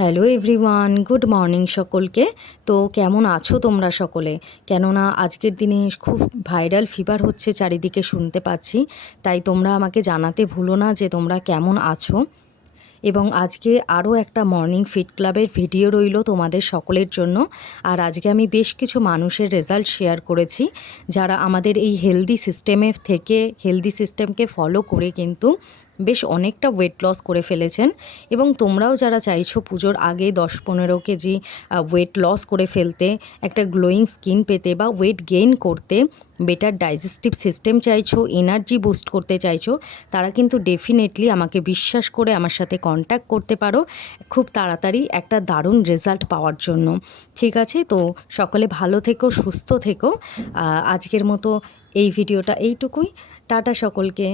Hello everyone, good morning সকলকে। তো কেমন আছো তোমরা সকলে? কেননা আজকের দিনে খুব ভাইরাল ফিভার হচ্ছে, চারিদিকে শুনতে পাচ্ছি। তাই তোমরা আমাকে জানাতে ভুলো না যে তোমরা কেমন আছো। এবং আজকে আরও একটা মর্নিং ফিট ক্লাবের ভিডিও রইল তোমাদের সকলের জন্য। আর আজকে আমি বেশ কিছু মানুষের রেজাল্ট শেয়ার করেছি, যারা আমাদের এই হেলদি সিস্টেমকে ফলো করে কিন্তু বেশ অনেকটা ওয়েট লস করে ফেলেছেন। এবং তোমরাও যারা চাইছো পুজোর আগে 10-15 কেজি ওয়েট লস করে ফেলতে, একটা গ্লোয়িং স্কিন পেতে বা ওয়েট গেইন করতে, বেটার ডাইজেস্টিভ সিস্টেম চাইছো, এনার্জি বুস্ট করতে চাইছো, তারা কিন্তু ডেফিনেটলি আমাকে বিশ্বাস করে আমার সাথে কন্ট্যাক্ট করতে পারো খুব তাড়াতাড়ি একটা দারুণ রেজাল্ট পাওয়ার জন্য। ঠিক আছে, তো সকলে ভালো থেকো, সুস্থ থেকো। আজকের মতো এই ভিডিওটা এইটুকুই। টাটা সকলকে।